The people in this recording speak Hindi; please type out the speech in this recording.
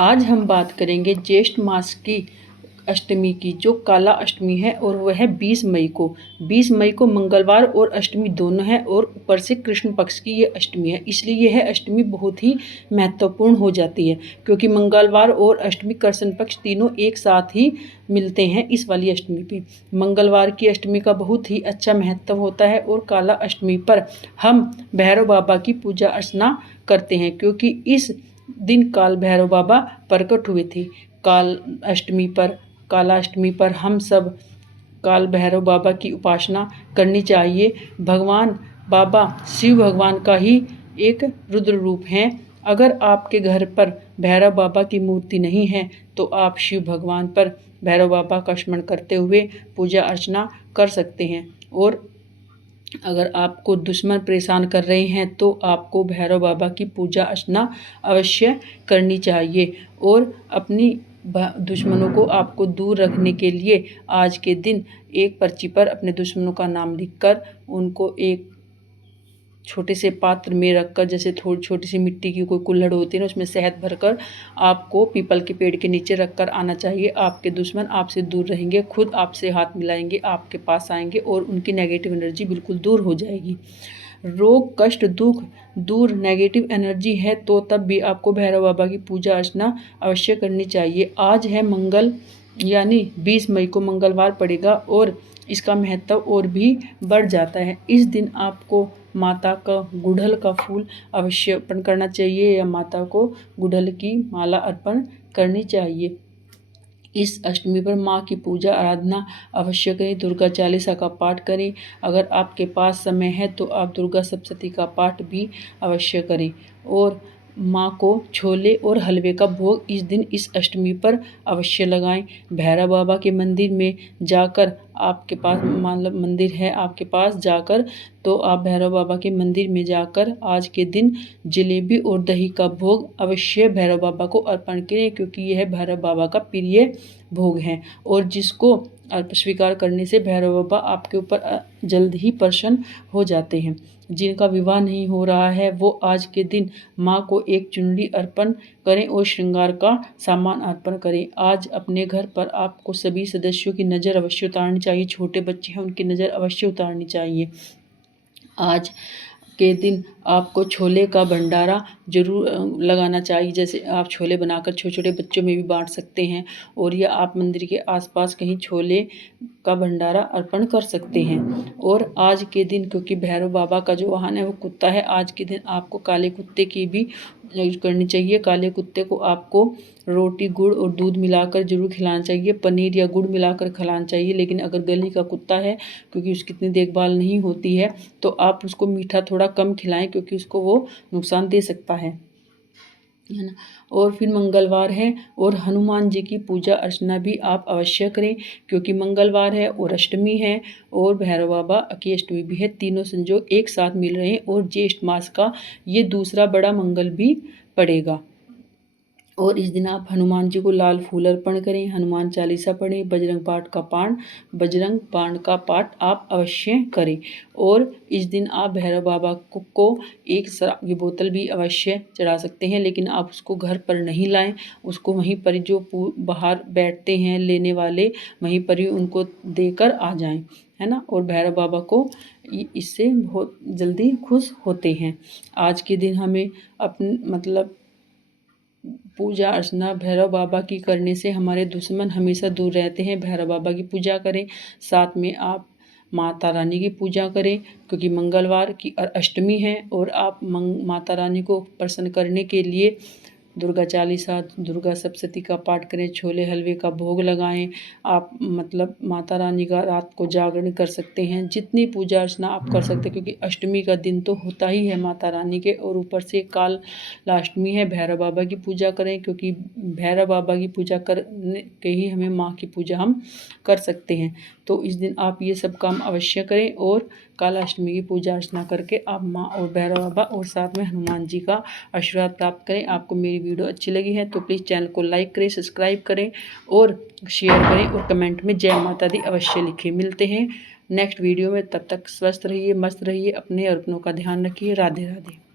आज हम बात करेंगे ज्येष्ठ मास की अष्टमी की, जो काला अष्टमी है और वह है 20 मई को। 20 मई को मंगलवार और अष्टमी दोनों है और ऊपर से कृष्ण पक्ष की ये अष्टमी है, इसलिए यह अष्टमी बहुत ही महत्वपूर्ण हो जाती है, क्योंकि मंगलवार और अष्टमी कृष्ण पक्ष तीनों एक साथ ही मिलते हैं इस वाली अष्टमी पे। मंगलवार की अष्टमी का बहुत ही अच्छा महत्व होता है और काला अष्टमी पर हम भैरव बाबा की पूजा अर्चना करते हैं, क्योंकि इस दिन काल भैरव बाबा प्रकट हुए थे। काला अष्टमी पर हम सब काल भैरव बाबा की उपासना करनी चाहिए। भगवान बाबा शिव भगवान का ही एक रुद्र रूप हैं। अगर आपके घर पर भैरव बाबा की मूर्ति नहीं है तो आप शिव भगवान पर भैरव बाबा का स्मरण करते हुए पूजा अर्चना कर सकते हैं। और अगर आपको दुश्मन परेशान कर रहे हैं तो आपको भैरव बाबा की पूजा अर्चना अवश्य करनी चाहिए। और अपनी दुश्मनों को आपको दूर रखने के लिए आज के दिन एक पर्ची पर अपने दुश्मनों का नाम लिखकर उनको एक छोटे से पात्र में रखकर, जैसे थोड़ी छोटी सी मिट्टी की कोई कुल्हड़ होती है ना, उसमें शहद भरकर आपको पीपल के पेड़ के नीचे रखकर आना चाहिए। आपके दुश्मन आपसे दूर रहेंगे, खुद आपसे हाथ मिलाएंगे, आपके पास आएंगे और उनकी नेगेटिव एनर्जी बिल्कुल दूर हो जाएगी। रोग कष्ट दुख दूर नेगेटिव एनर्जी है तो तब भी आपको भैरव बाबा की पूजा अर्चना अवश्य करनी चाहिए। आज है मंगल, यानी 20 मई को मंगलवार पड़ेगा और इसका महत्व और भी बढ़ जाता है। इस दिन आपको माता का गुड़हल का फूल अवश्य अर्पण करना चाहिए या माता को गुड़हल की माला अर्पण करनी चाहिए। इस अष्टमी पर माँ की पूजा आराधना अवश्य करें। दुर्गा चालीसा का पाठ करें। अगर आपके पास समय है तो आप दुर्गा सप्तशती का पाठ भी अवश्य करें। और माँ को छोले और हलवे का भोग इस दिन इस अष्टमी पर अवश्य लगाएं। भैरव बाबा के मंदिर में जाकर, आपके पास मतलब मंदिर है आपके पास जाकर, तो आप भैरव बाबा के मंदिर में जाकर आज के दिन जलेबी और दही का भोग अवश्य भैरव बाबा को अर्पण करें, क्योंकि यह भैरव बाबा का प्रिय भोग है। और जिसको स्वीकार करने से भैरव बाबा आपके ऊपर जल्द ही प्रसन्न हो जाते हैं। जिनका विवाह नहीं हो रहा है वो आज के दिन माँ को एक चुनरी अर्पण करें और श्रृंगार का सामान अर्पण करें। आज अपने घर पर आपको सभी सदस्यों की नज़र अवश्य उतारनी चाहिए। छोटे बच्चे हैं उनकी नज़र अवश्य उतारनी चाहिए। आज के दिन आपको छोले का भंडारा जरूर लगाना चाहिए। जैसे आप छोले बनाकर छोटे छोटे बच्चों में भी बांट सकते हैं, और या आप मंदिर के आसपास कहीं छोले का भंडारा अर्पण कर सकते हैं। और आज के दिन, क्योंकि भैरव बाबा का जो वाहन है वो कुत्ता है, आज के दिन आपको काले कुत्ते की भी करनी चाहिए। काले कुत्ते को आपको रोटी गुड़ और दूध मिलाकर जरूर खिलाना चाहिए। पनीर या गुड़ मिलाकर खिलाना चाहिए। लेकिन अगर गली का कुत्ता है, क्योंकि उसकी इतनी देखभाल नहीं होती है, तो आप उसको मीठा थोड़ा कम खिलाएं, क्योंकि उसको वो नुकसान दे सकता है ना। और फिर मंगलवार है और हनुमान जी की पूजा अर्चना भी आप अवश्य करें, क्योंकि मंगलवार है और अष्टमी है और भैरव बाबा की अष्टमी भी है। तीनों संजोग एक साथ मिल रहे हैं और ज्येष्ठ मास का ये दूसरा बड़ा मंगल भी पड़ेगा। और इस दिन आप हनुमान जी को लाल फूल अर्पण करें, हनुमान चालीसा पढ़ें, बजरंग बाण का पाठ आप अवश्य करें। और इस दिन आप भैरव बाबा को एक शराब की बोतल भी अवश्य चढ़ा सकते हैं, लेकिन आप उसको घर पर नहीं लाएं। उसको वहीं पर जो बाहर बैठते हैं लेने वाले, वहीं पर ही उनको देकर आ जाएं, है ना। और भैरव बाबा को इससे बहुत जल्दी खुश होते हैं। आज के दिन हमें मतलब पूजा अर्चना भैरव बाबा की करने से हमारे दुश्मन हमेशा दूर रहते हैं। भैरव बाबा की पूजा करें, साथ में आप माता रानी की पूजा करें, क्योंकि मंगलवार की अष्टमी है। और आप माता रानी को प्रसन्न करने के लिए दुर्गा चालीसा, दुर्गा सप्तशती का पाठ करें, छोले हलवे का भोग लगाएं। आप मतलब माता रानी का रात को जागरण कर सकते हैं। जितनी पूजा अर्चना आप कर सकते हैं, क्योंकि अष्टमी का दिन तो होता ही है माता रानी के, और ऊपर से काल अष्टमी है। भैरव बाबा की पूजा करें, क्योंकि भैरव बाबा की पूजा करने के ही हमें माँ की पूजा हम कर सकते हैं। तो इस दिन आप ये सब काम अवश्य करें और काला अष्टमी की पूजा अर्चना करके आप माँ और भैरव बाबा और साथ में हनुमान जी का आशीर्वाद प्राप्त करें। आपको मेरी वीडियो अच्छी लगी है तो प्लीज़ चैनल को लाइक करें, सब्सक्राइब करें और शेयर करें, और कमेंट में जय माता दी अवश्य लिखें। मिलते हैं नेक्स्ट वीडियो में, तब तक स्वस्थ रहिए, मस्त रहिए, अपने और अपनों का ध्यान रखिए। राधे राधे।